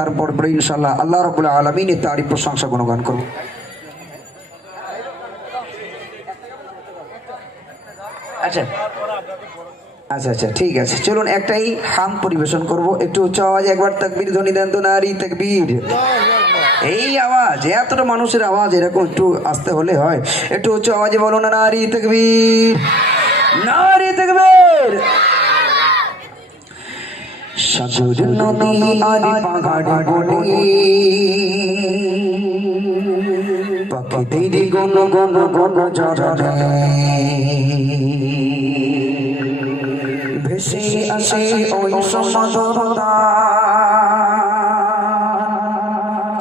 তারপর পরে ইনশাল্লাহ আল্লাহ রবুল্লাহ আলমিনের তারই প্রশংসা গুণগান করব আচ্ছা। আচ্ছা আচ্ছা ঠিক আছে। চলুন একটাই হাম পরিবেশন করব। একটু উচ্চ আওয়াজ একবার তাকবীর ধ্বনি দেন তো নারী তাকবীর। এই আওয়াজ, এতটা মানুষের আওয়াজ, এরকম একটু আসতে হলে হয়। একটু উচ্চ আওয়াজে বলো না, নারী তাকবীর। নারী তাকবীর! সাগর নদী আদি পাহাড় বনে। পাখিদের গণ গণ গণ জরে ভেসে আসে ওই সমাদরতা।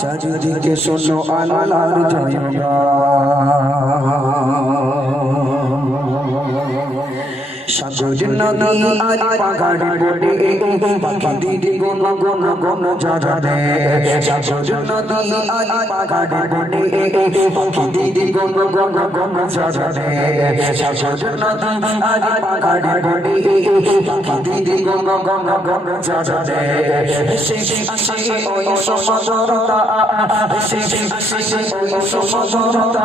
চারিদিকে শোনো আল্লাহর জয়গান সাগর নদী আর পাহাড় বনে পাখিদের গণ গণ গণ জরে সাগর নদী আর পাহাড় বনে পাখিদের গণ গণ গণ জরে সাগর নদী আর পাহাড় বনে পাখিদের গণ গণ গণ জরে সে আসে ওই সমদরতা সে আসে ওই সমদরতা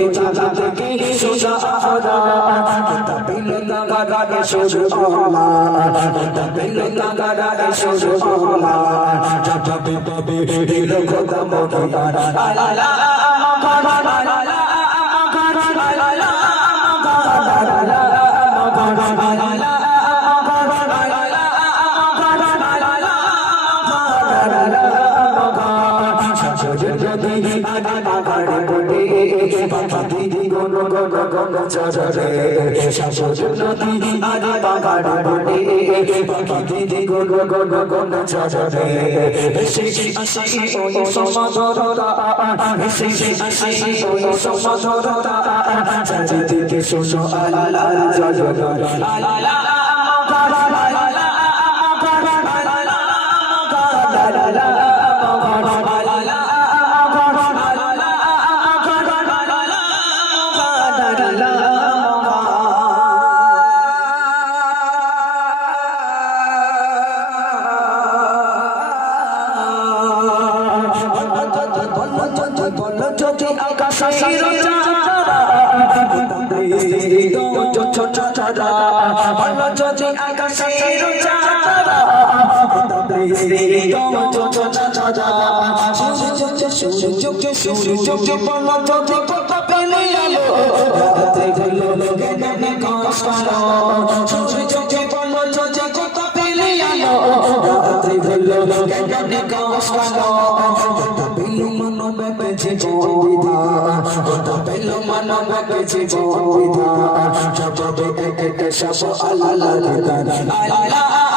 শুধু আমার দিল নাগারা শুধু আমার তবে তবে দিল কথা মতো আলা আলা আলা আলা আলা তাগারা এসো আল্লাহ তবিল তাগারা এসো আল্লাহ যাবে তবে দিল খোদা মোরা লা লা চারিদিকে শোনো আল্লাহর জয়গান যদি আকাশের চারা যদি আকাশের চারা সূর্য সূর্য বল যদি কথা পেলে আলো রাতে গেল জ্ঞানে কষ্ট জীবন বিধা পেল মানব বেঁচে জীবন বিধা সবে এক এক সব আল্লাহ আল্লাহ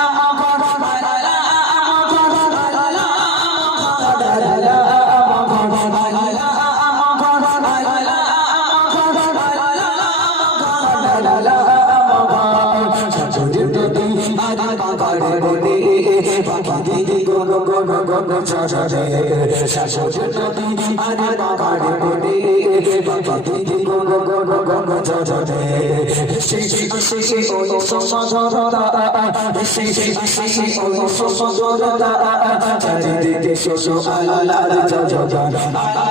দিদি গন চরে শাশুড় নদী আরে পাকাড়ে বনে দিদি শিশি শিশি ওই সমাধরতা চারিদিকে শোষো আল্লাহ